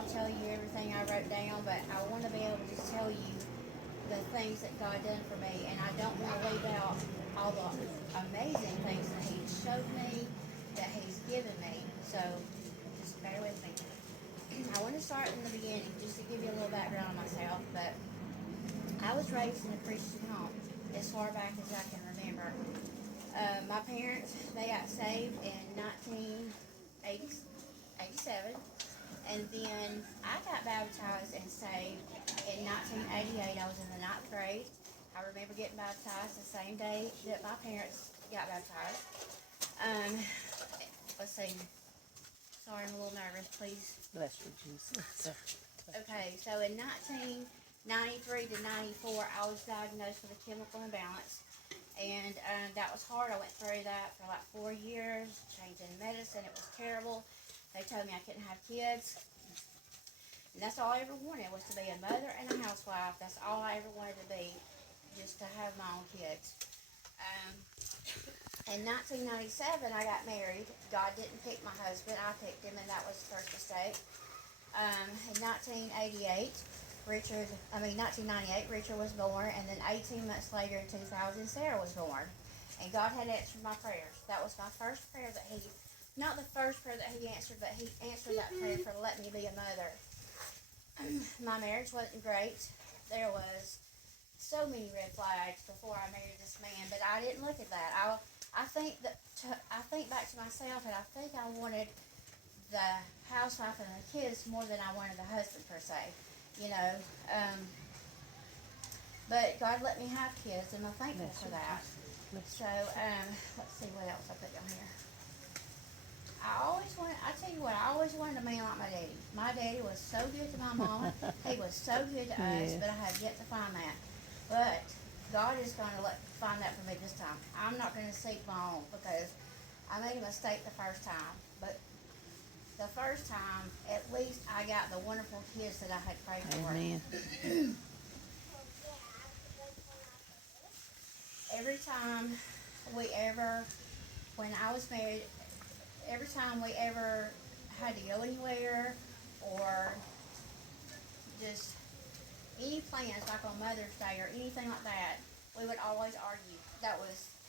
I'll tell you everything I wrote down, but I want to be able to just tell you the things that God done for me, and I don't want to leave out all the amazing things that He showed me, that He's given me. So just bear with me. I want to start in the beginning, just to give you a little background on myself. But I was raised in a Christian home as far back as I can remember. My parents, they got saved in 1987, and then I got baptized and saved in 1988. I was in the ninth grade. I remember getting baptized the same day that my parents got baptized. Um, let's see. Sorry, I'm a little nervous. Please. Bless you, Jesus. Okay, so in 1993 to 94, I was diagnosed with a chemical imbalance. And that was hard. I went through that for like 4 years, changing medicine. It was terrible. They told me I couldn't have kids. And that's all I ever wanted, was to be a mother and a housewife. That's all I ever wanted to be, just to have my own kids. In 1997, I got married. God didn't pick my husband. I picked him, and that was the first mistake. In 1998, 1998, Richard was born, and then 18 months later, in 2000, Sarah was born. And God had answered my prayers. That was my first prayer that He, not the first prayer that He answered, but He answered that prayer for letting me be a mother. My marriage wasn't great. There was so many red flags before I married this man, but I didn't look at that. I think back to myself, and I think I wanted the housewife and the kids more than I wanted the husband per se, you know. But God let me have kids, and I'm thankful for that. So let's see what else I put down here. I tell you what, I always wanted a man like my daddy. My daddy was so good to my mama. He was so good to us, but I have yet to find that. But God is going to find that for me this time. I'm not going to seek my own, because I made a mistake the first time. But the first time, at least I got the wonderful kids that I had prayed for. Amen. Every time when I was married, every time we ever had to go anywhere, or just any plans like on Mother's Day or anything like that, we would always argue.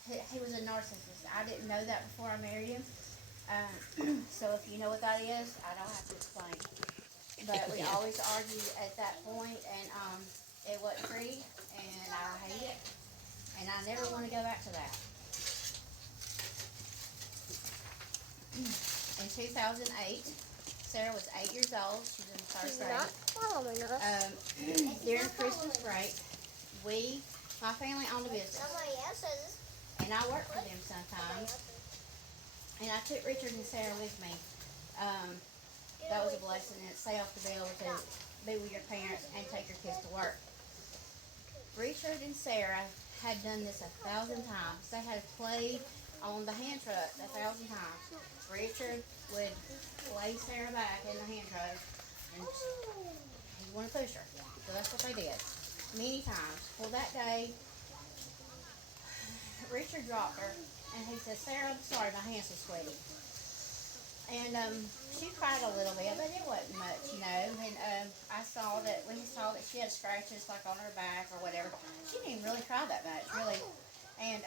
He was a narcissist. I didn't know that before I married him. So if you know what that is, I don't have to explain. But we always argued at that point, and it wasn't pretty, and I hate it, and I never want to go back to that. In 2008, Sarah was 8 years old. She was in first grade. During Christmas break, my family owned a business, and I worked for them sometimes. And I took Richard and Sarah with me. That was a blessing in itself, to be able to be with your parents and take your kids to work. Richard and Sarah had done this 1,000 times. They had played on the hand truck 1,000 times. Richard would lay Sarah back in the hand truck, and he wanted to push her. So that's what they did, many times. Well, that day, Richard dropped her, and he said, "Sarah, I'm sorry, my hands are sweaty." And she cried a little bit, but it wasn't much, you know. And we saw that she had scratches like on her back or whatever. She didn't even really cry that much, really. And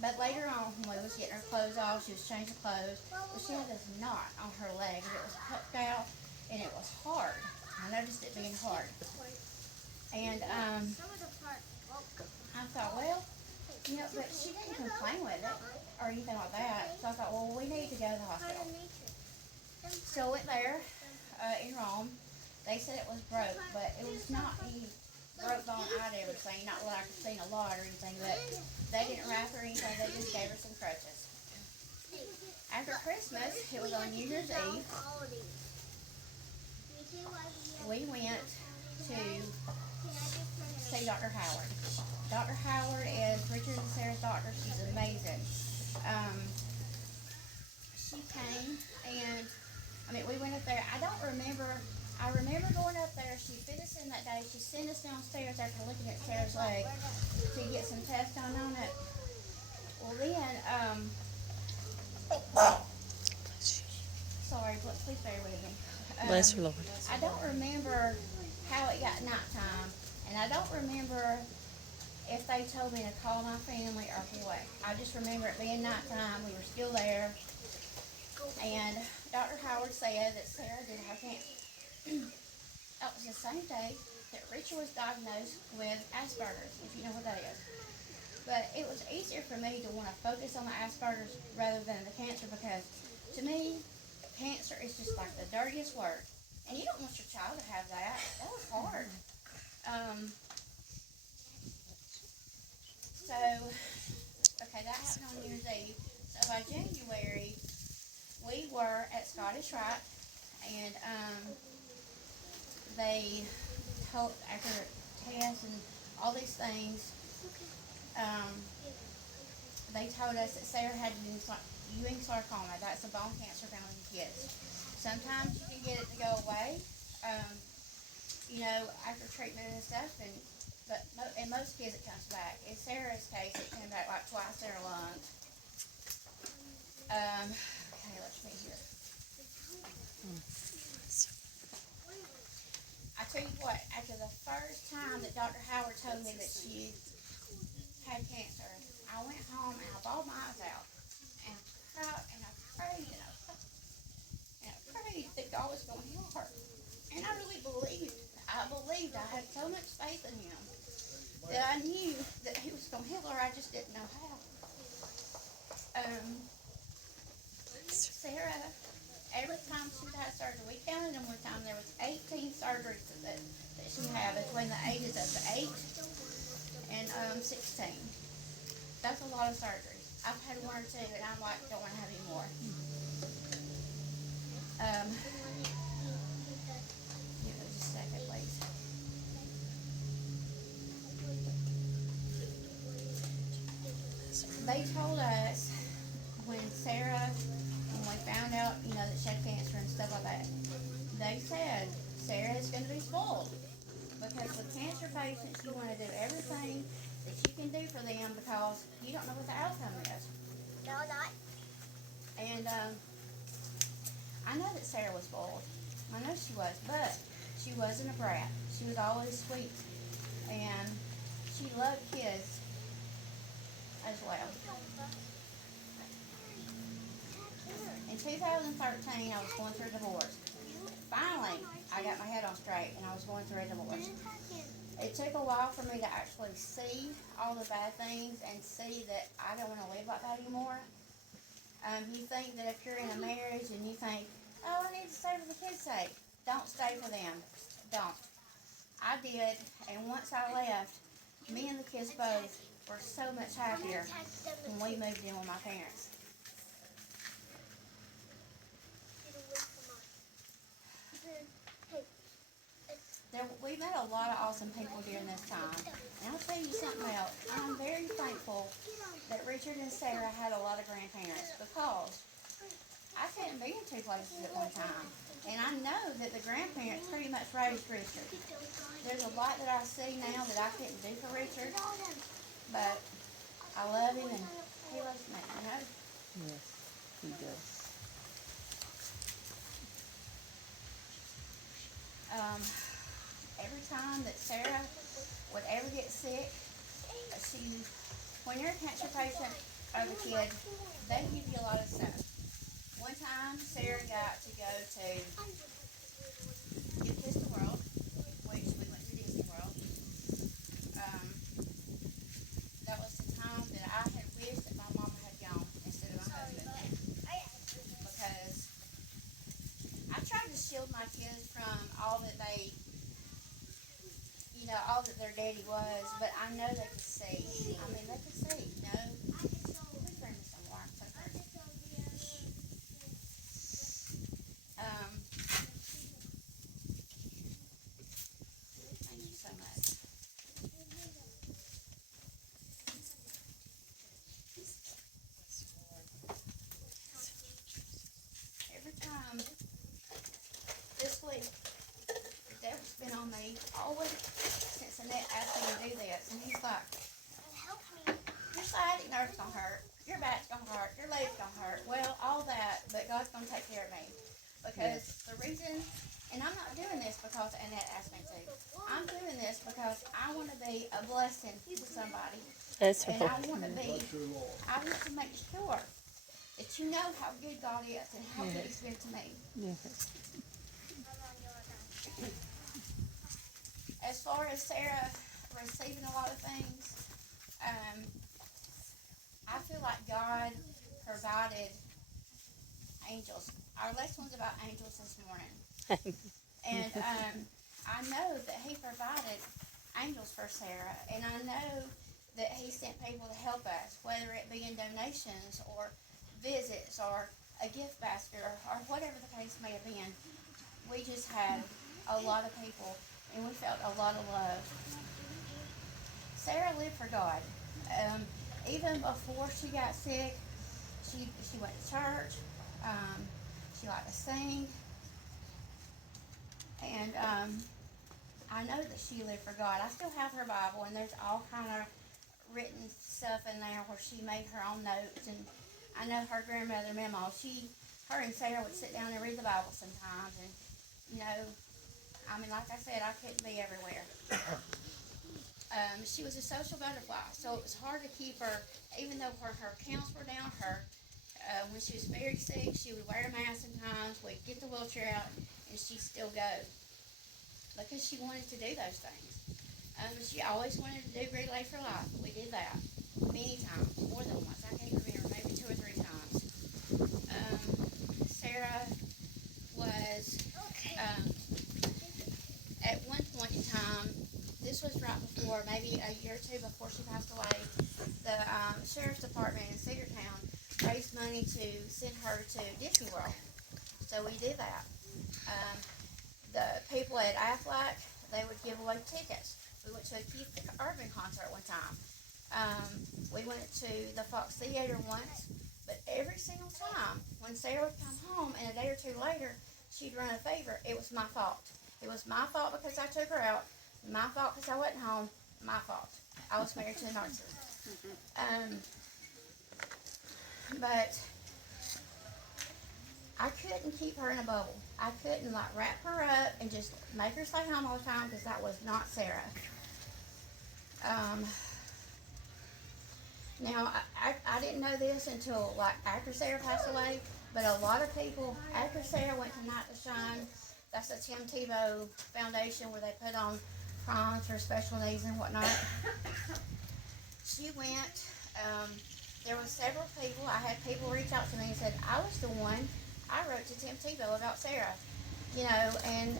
but later on, when we was getting her clothes off, she was changing clothes. But she had this knot on her leg, and it was puffed out, and it was hard. I noticed it being hard. And I thought, well, you know, but she didn't complain with it or anything like that. So I thought, well, we need to go to the hospital. So I went there in Rome. They said it was broke, but it was not any broke bone I'd ever seen. Not what I could see a lot or anything, but they didn't wrap her or anything. They just gave her some crutches. After Christmas, it was on New Year's Eve, we went to see Dr. Howard. Dr. Howard is Richard and Sarah's doctor. She's amazing. She came, and we went up there. I remember going up there. She fit us in that day. She sent us downstairs after looking at Sarah's leg to get some tests done on it. Well, then, sorry, please bear with me. Bless her, Lord. I don't remember how it got nighttime, and I don't remember if they told me to call my family or what. I just remember it being nighttime. We were still there, and Dr. Howard said that Sarah did have cancer. That was the same day that Richard was diagnosed with Asperger's, if you know what that is. But it was easier for me to want to focus on the Asperger's rather than the cancer, because to me, cancer is just like the dirtiest word. And you don't want your child to have that. That was hard. So, okay, that happened on New Year's Eve. So by January, we were at Scottish Rite, and they told, after tests and all these things, they told us that Sarah had Ewing sarcoma. That's a bone cancer found in kids. Sometimes you can get it to go away, after treatment and stuff, but in most kids it comes back. In Sarah's case, it came back like twice in her lungs. Okay, let's see here. I tell you what, after the first time that Dr. Howard told me that she had cancer, I went home and I bawled my eyes out. And I cried and I prayed and I prayed that God was going to heal her. And I really believed. I had so much faith in him that I knew that he was going to heal her. I just didn't know how. Sarah, every time she had surgery, we counted them one time, there was 18 surgeries that she had between the ages of 8 and 16. That's a lot of surgeries. I've had one or two, and I'm like, don't want to have any more. Give me just a second, please. They told us when we found out, that she had cancer and stuff like that, they said Sarah is going to be spoiled, because with cancer patients, you want to do everything that you can do for them because you don't know what the outcome is. No, not. And I know that Sarah was spoiled. I know she was, but she wasn't a brat. She was always sweet, and she loved kids as well. In 2013, I was going through a divorce. Finally, I got my head on straight, and I was going through a divorce. It took a while for me to actually see all the bad things and see that I don't want to live like that anymore. You think that if you're in a marriage and you think, oh, I need to stay for the kids' sake, don't stay for them. Don't. I did, and once I left, me and the kids both were so much happier when we moved in with my parents. We met a lot of awesome people during this time. And I'll tell you something else. I'm very thankful that Richard and Sarah had a lot of grandparents, because I couldn't be in two places at one time. And I know that the grandparents pretty much raised Richard. There's a lot that I see now that I couldn't do for Richard, but I love him and he loves me, Yes, he does. Every time that Sarah would ever get sick, when you're a cancer patient or the kid, they give you a lot of stuff. One time, Sarah got to go to Give Kiss the World, which we went to Disney World. That was the time that I had wished that my mama had gone instead of my husband, because I tried to shield my kids from all that all that their daddy was, but I know they could see. They could see. Please bring me some water. Thank you so much. Every time this week, the devil's been on me all week since Annette asked me to do this, and he's like, your sciatic nerve's gonna hurt, your back's gonna hurt, your leg's gonna hurt. Well, all that, but God's gonna take care of me. because the reason, and I'm not doing this because Annette asked me to. I'm doing this because I want to be a blessing to somebody, That's and right. I want to be. I want to make sure that you know how good God is and how good He's been to me. Yes. As far as Sarah receiving a lot of things, I feel like God provided angels. Our lesson was about angels this morning. And I know that He provided angels for Sarah. And I know that He sent people to help us, whether it be in donations or visits or a gift basket or whatever the case may have been. We just had a lot of people and we felt a lot of love. Sarah lived for God. Even before she got sick, she went to church. She liked to sing. And I know that she lived for God. I still have her Bible, and there's all kind of written stuff in there where she made her own notes. And I know her grandmother, Mama, her and Sarah would sit down and read the Bible sometimes. And, you know, I mean, like I said, I couldn't be everywhere. She was a social butterfly, so it was hard to keep her, even though her counts were down. When she was very sick, she would wear a mask sometimes. We'd get the wheelchair out, and she'd still go because she wanted to do those things. She always wanted to do Relay for Life. We did that many times, more than once. I can't remember, maybe 2 or 3 times. Sarah was, at one point in time, this was right before, maybe a year or 2 before she passed away, the Sheriff's Department in Cedartown raised money to send her to Disney World. So we did that. The people at Aflac, they would give away tickets. We went to a Keith Urban concert one time. We went to the Fox Theater once, but every single time when Sarah would come home and a day or 2 later she'd run a fever, it was my fault. It was my fault because I took her out, my fault because I wasn't home, my fault. I was married to a narcissist. But I couldn't keep her in a bubble. I couldn't like wrap her up and just make her stay home all the time because that was not Sarah. Now, I didn't know this until like after Sarah passed away, but a lot of people, after Sarah went to Night to Shine, that's a Tim Tebow foundation where they put on proms for special needs and whatnot. She went, there were several people, I had people reach out to me and said, I was the one, I wrote to Tim Tebow about Sarah, you know, and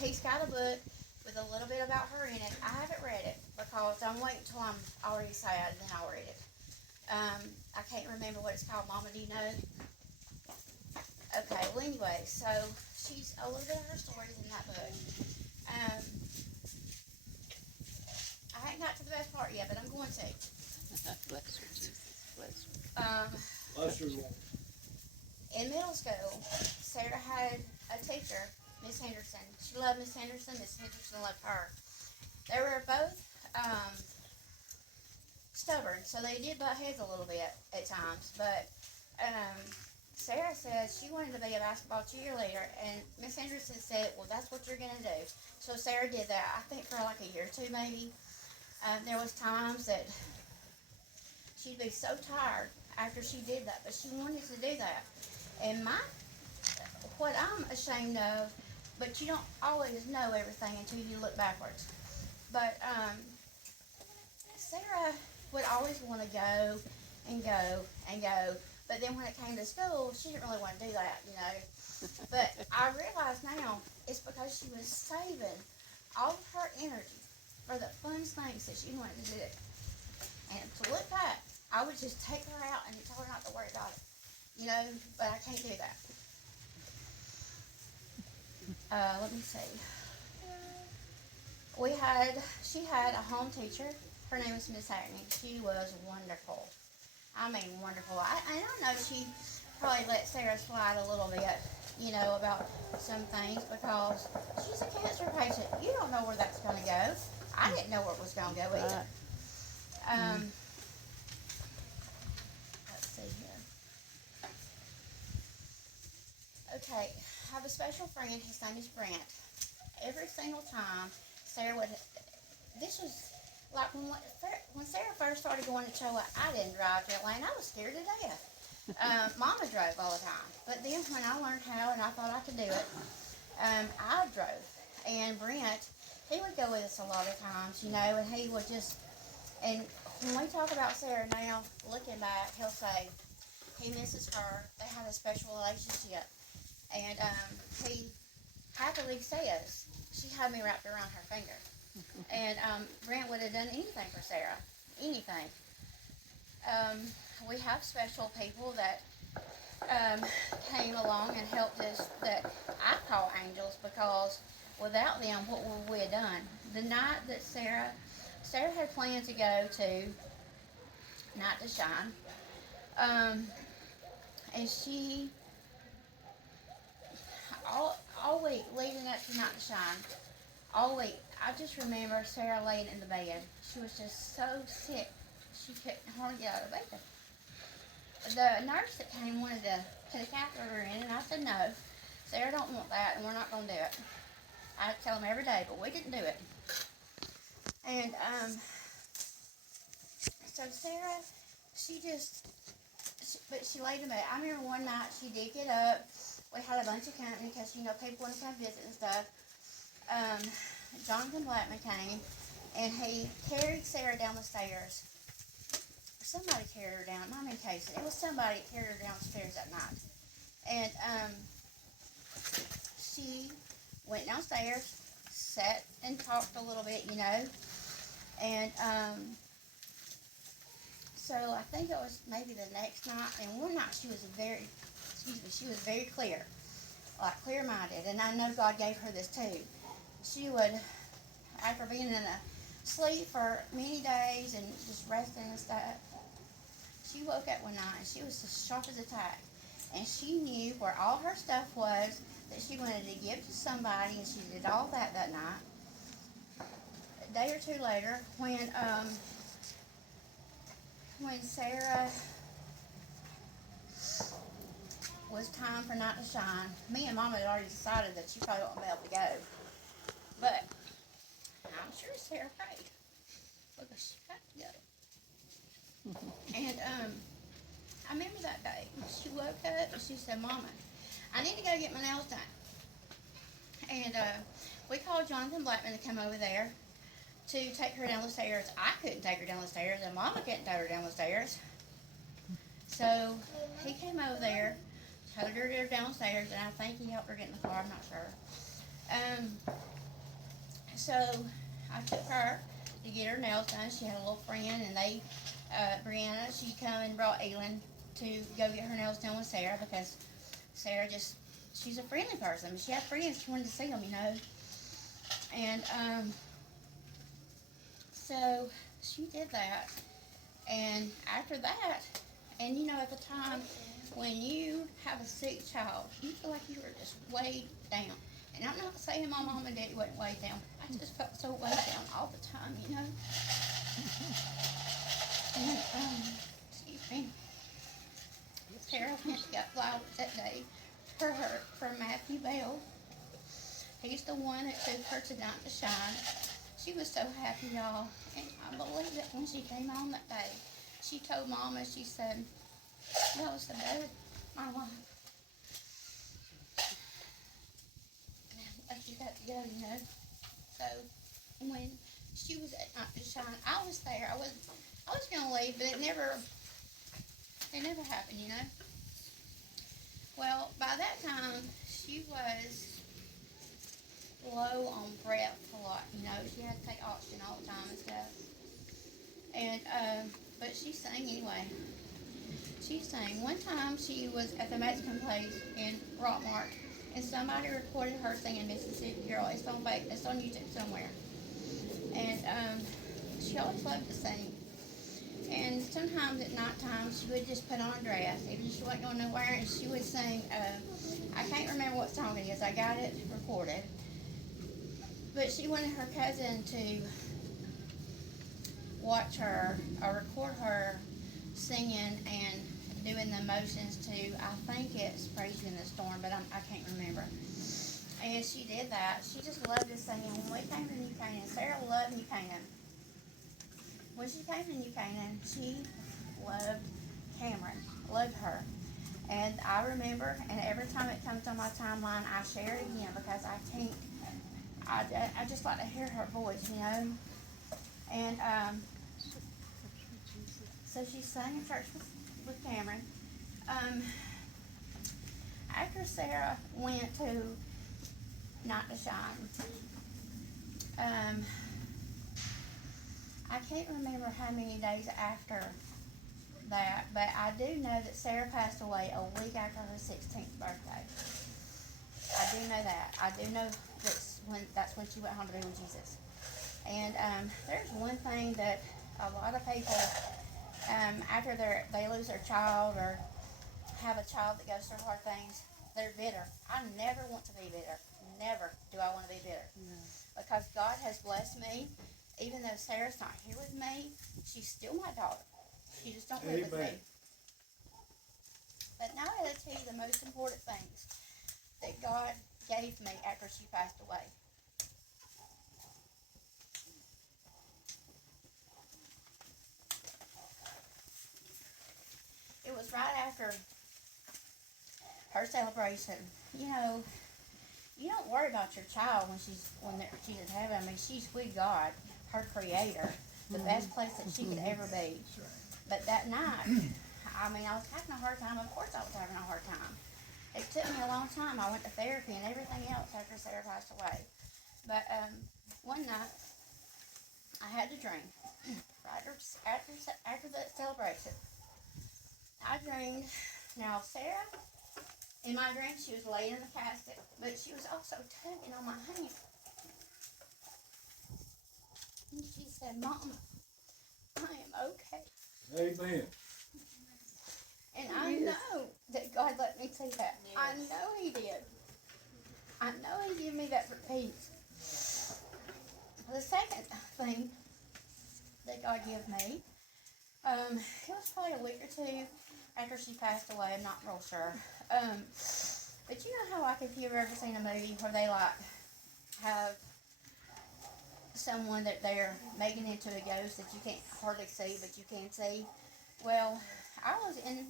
he's got a book with a little bit about her in it. I haven't read it because I'm waiting till I'm already sad and then I'll read it. I can't remember what it's called. Mama, do you know? Okay, well anyway, so she's a little bit of her stories in that book. I ain't got to the best part yet, but I'm going to. Bless you, Jesus. Bless you. Bless you, Lord. In middle school, Sarah had a teacher, Miss Henderson. She loved Miss Henderson. Miss Henderson loved her. They were both stubborn, so they did butt heads a little bit at times. But Sarah said she wanted to be a basketball cheerleader, and Miss Henderson said, well, that's what you're going to do. So Sarah did that, I think for like a year or 2 maybe. There was times that she'd be so tired after she did that, but she wanted to do that. And what I'm ashamed of, but you don't always know everything until you look backwards. But Sarah would always want to go and go and go, but then when it came to school, she didn't really want to do that, you know. But I realize now it's because she was saving all of her energy for the fun things that she wanted to do. And to look back, I would just take her out and tell her not to worry about it, you know, but I can't do that. Let me see. She had a home teacher. Her name was Miss Hackney. She was wonderful. I mean, wonderful. And I know she probably let Sarah slide a little bit, you know, about some things because she's a cancer patient. You don't know where that's going to go. I didn't know where it was going to go either. Let's see here. Okay, have a special friend. His name is Brent. Every single time Sarah would, this was like when Sarah first started going to Choa, I didn't drive Dayleane. I was scared to death. Mama drove all the time. But then when I learned how and I thought I could do it, I drove. And Brent, he would go with us a lot of times, you know, and he would just, and when we talk about Sarah now, looking back, he'll say he misses her. They had a special relationship. And he happily says she had me wrapped around her finger. And Brent would have done anything for Sarah. Anything. We have special people that came along and helped us that I call angels, because without them, what would we have done? The night that Sarah had planned to go to Night to Shine, and she, all week leading up to Night to Shine, all week, I just remember Sarah laying in the bed. She was just so sick, she couldn't hardly get out of bed. The nurse that came wanted to put a catheter in, and I said, no, Sarah don't want that, and we're not going to do it. I tell them every day, but we didn't do it. And so Sarah, but she laid in bed. I remember one night she did get up. We had a bunch of company because, you know, people want to come visit and stuff. Jonathan Blackman came, and he carried Sarah down the stairs. Somebody carried her down. Mom in case it was somebody that carried her downstairs that night. And she went downstairs, sat and talked a little bit, you know. And so I think it was maybe the next night, and one night she was very clear, like clear-minded, and I know God gave her this too. She would, after being in a sleep for many days and just resting and stuff, she woke up one night and she was as sharp as a tack, and she knew where all her stuff was that she wanted to give to somebody, and she did all that night. A day or two later, when Sarah was time for Night to Shine, me and Mama had already decided that she probably wouldn't be able to go. But I'm sure Sarah prayed, because she had to go. And I remember that day. She woke up and she said, Mama, I need to go get my nails done. And we called Jonathan Blackman to come over there to take her down the stairs. I couldn't take her down the stairs, and Mama couldn't take her down the stairs. So he came over there, towed her downstairs, and I think he helped her get in the car. I'm not sure. So I took her to get her nails done. She had a little friend, and Brianna, she come and brought Elin to go get her nails done with Sarah, because Sarah she's a friendly person. She had friends, she wanted to see them, you know. And so she did that. And after that, and you know, at the time, when you have a sick child, you feel like you were just weighed down. And I'm not saying my mom and daddy wasn't weighed down. I just felt so weighed down all the time, you know. And, excuse me. Sarah went and got flowers that day for Matthew Bell. He's the one that took her to Night to Shine. She was so happy, y'all. And I believe that when she came on that day, she told Mama, she said, that was the day of my life. And she got to go, you know. So when she was at Night to Shine, I was there. I was going to leave, but it never happened, you know. Well, by that time, she was low on breath a lot, you know. She had to take oxygen all the time and stuff. And, but she sang anyway. She sang. One time she was at the Mexican place in Rockmart, and somebody recorded her singing Mississippi Girl. It's on YouTube somewhere. And she always loved to sing. And sometimes at nighttime she would just put on a dress, even if she wasn't going nowhere, and she would sing, I can't remember what song it is, I got it recorded. But she wanted her cousin to watch her, or record her singing and doing the emotions to, I think it's Praise You in the Storm, but I can't remember. And she did that. She just loved to sing. When we came to New Canaan, Sarah loved New Canaan. When she came to New Canaan, she loved Cameron, loved her. And I remember, and every time it comes on my timeline, I share it again because I just like to hear her voice, you know. And so she sang in church with Cameron. After Sarah went to Not to Shine, I can't remember how many days after that, but I do know that Sarah passed away a week after her 16th birthday. I do know that. I do know that's when she went home to be with Jesus. And there's one thing that a lot of people, after they lose their child or have a child that goes through hard things, they're bitter. I never want to be bitter. Never do I want to be bitter. No. Because God has blessed me. Even though Sarah's not here with me, she's still my daughter. She just don't live with me. But now I gotta tell you the most important things that God gave me after she passed away. It was right after her celebration. You know, you don't worry about your child when she's in heaven. I mean, she's with God, her creator, the best place that she could ever be. But that night, I mean, I was having a hard time. Of course I was having a hard time. It took me a long time. I went to therapy and everything else after Sarah passed away. But one night, I had to drink. Right after that celebration, I dreamed. Now, Sarah, in my dream, she was laying in the casket, but she was also tugging on my hand. And she said, "Mama, I am okay." Amen. And I know that God let me see that. Yes. I know He did. I know He gave me that for peace. The second thing that God gave me, it was probably a week or two after she passed away. I'm not real sure. But you know how, like, if you've ever seen a movie where they, like, have someone that they're making into a ghost that you can't hardly see, but you can see? Well, I was in,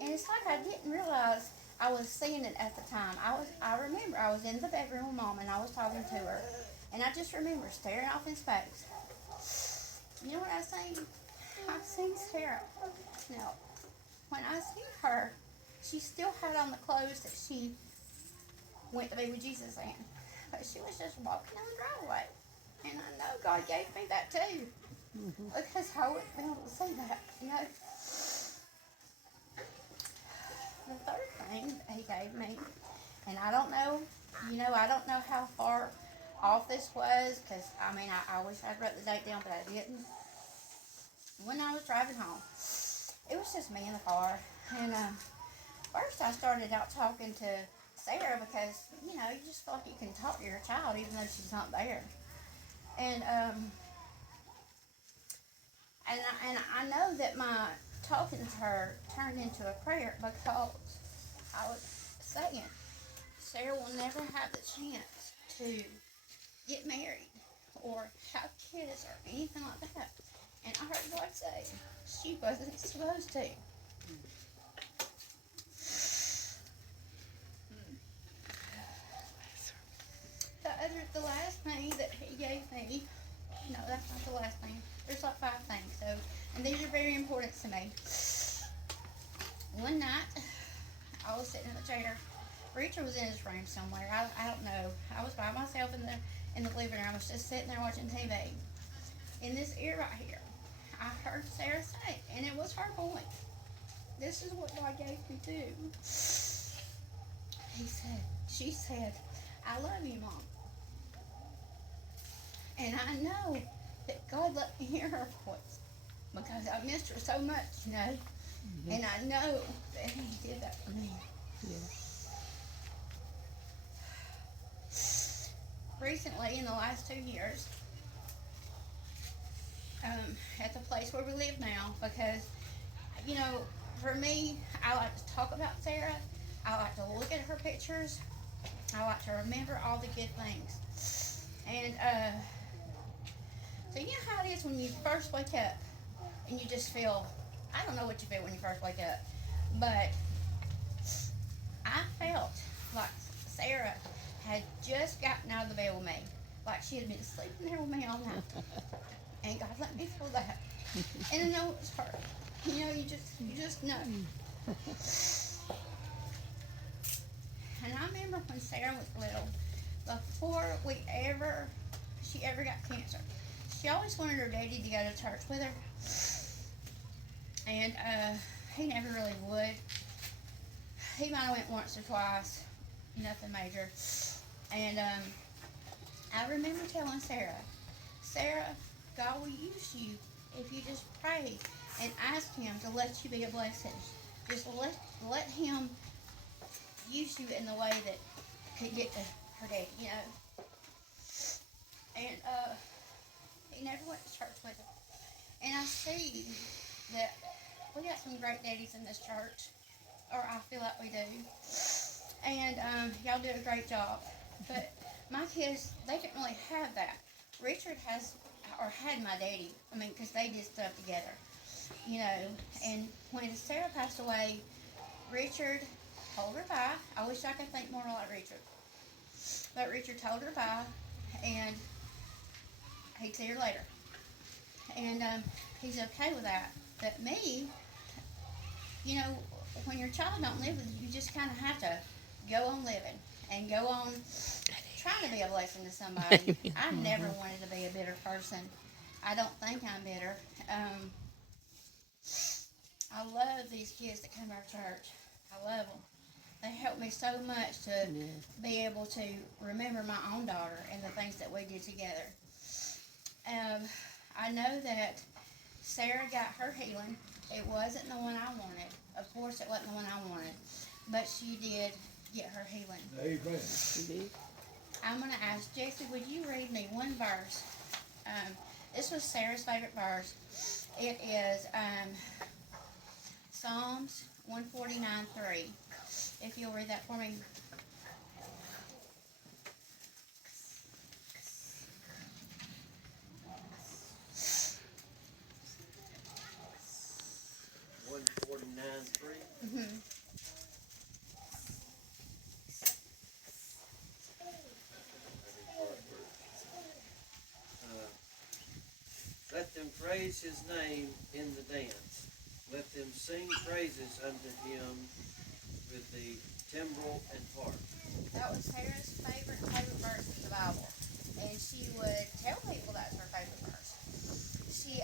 and it's like I didn't realize I was seeing it at the time. I remember I was in the bedroom with Mom, and I was talking to her, and I just remember staring off in space. You know what I seen? I seen Sarah. Now, when I seen her, she still had on the clothes that she went to be with Jesus in, but she was just walking down the driveway. And I know God gave me that too, because I wouldn't be able to see that, you know. The third thing that He gave me, and I don't know, you know, I don't know how far off this was, because, I mean, I wish I'd wrote the date down, but I didn't. When I was driving home, it was just me in the car, and first I started out talking to Sarah because, you know, you just feel like you can talk to your child even though she's not there. And I know that my talking to her turned into a prayer because I was saying Sarah will never have the chance to get married or have kids or anything like that. And I heard God say she wasn't supposed to. The last thing that He gave me, no, that's not the last thing. There's like 5 things, so, and these are very important to me. One night, I was sitting in the chair. Richard was in his room somewhere. I don't know. I was by myself in the living room. I was just sitting there watching TV. In this ear right here, I heard Sarah say, and it was her voice. This is what God gave me too. She said, "I love you, Mom." And I know that God let me hear her voice because I missed her so much, you know. Mm-hmm. And I know that He did that for me. Yeah. Recently, in the last 2 years, at the place where we live now, because, you know, for me, I like to talk about Sarah. I like to look at her pictures. I like to remember all the good things. And so you know how it is when you first wake up and you just feel, I don't know what you feel when you first wake up, but I felt like Sarah had just gotten out of the bed with me. Like she had been sleeping there with me all night. And God let me feel that. And I know it's her. You know, you just know. And I remember when Sarah was little, before she ever got cancer, she always wanted her daddy to go to church with her. And he never really would. He might have went once or twice, nothing major. And I remember telling Sarah, God will use you if you just pray and ask Him to let you be a blessing. Just let Him use you in the way that could get to her daddy, you know. And he never went to church with her. And I see that we got some great daddies in this church, or I feel like we do. And y'all do a great job. But my kids, they didn't really have that. Richard had my daddy. I mean, because they did stuff together, you know. And when Sarah passed away, Richard told her bye. I wish I could think more like Richard. But Richard told her bye, and he'd see her later. And he's okay with that. But me, you know, when your child don't live with you, you just kind of have to go on living and go on trying to be a blessing to somebody. I never wanted to be a bitter person. I don't think I'm bitter. I love these kids that come to our church. I love them. They help me so much to be able to remember my own daughter and the things that we did together. I know that Sarah got her healing. It wasn't the one I wanted. Of course, it wasn't the one I wanted. But she did get her healing. Amen. I'm going to ask Jesse, would you read me one verse? This was Sarah's favorite verse. It is Psalms 149:3. If you'll read that for me. Mm-hmm. Let them praise his name in the dance. Let them sing praises unto him with the timbrel and harp. That was Sarah's favorite verse in the Bible. And she would tell people that's her favorite verse. She,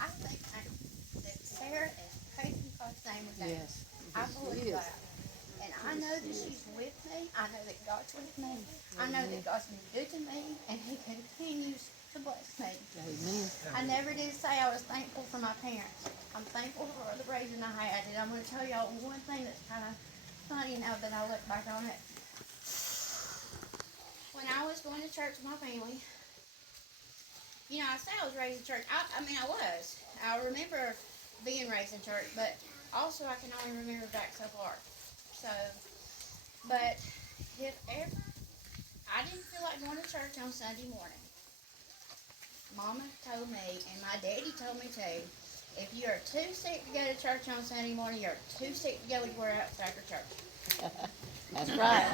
I think that Sarah is praising God's name with that. Yes. I believe She is. that. And I know that she's with me. I know that God's with me. I know that God's been good to me, and He continues to bless me. Amen. I never did say I was thankful for my parents. I'm thankful for the raising I had, and I'm going to tell y'all one thing that's kind of funny now that I look back on it. When I was going to church with my family, you know, I say I was raised in church. I mean, I was. I remember being raised in church, but also I can only remember back so far. So, but if ever I didn't feel like going to church on Sunday morning, Mama told me, and my daddy told me too, if you are too sick to go to church on Sunday morning, you're too sick to go anywhere else after church. That's right.